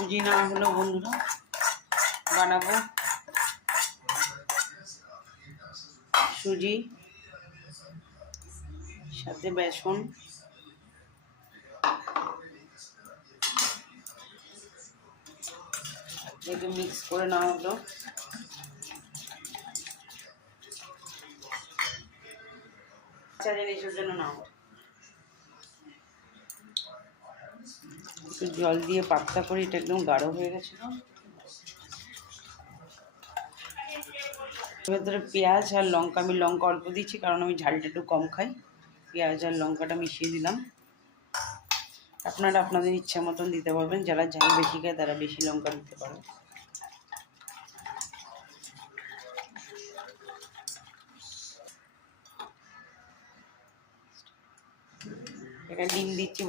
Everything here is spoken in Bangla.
সুজি না হলো বন্ধুরা বানাবো সুজি সাথে বেসন, একটু মিক্স করে নেওয়া হলো। আচ্ছা জিনিসের জন্য নাও একটু জল দিয়ে পাতলা করে, এটা একদম গাঢ় হয়ে গেছিলো। ভেতরে পেঁয়াজ আর লঙ্কা, আমি লঙ্কা অল্প দিচ্ছি কারণ আমি ঝালটা একটু কম খাই। পেঁয়াজ আর লঙ্কাটা মিশিয়ে দিলাম। আপনারা আপনাদের ইচ্ছা মতন দিতে পারবেন, যারা ঝাল বেশি খায় তারা বেশি লঙ্কা দিতে পারবে। একটা ডিম দিচ্ছি।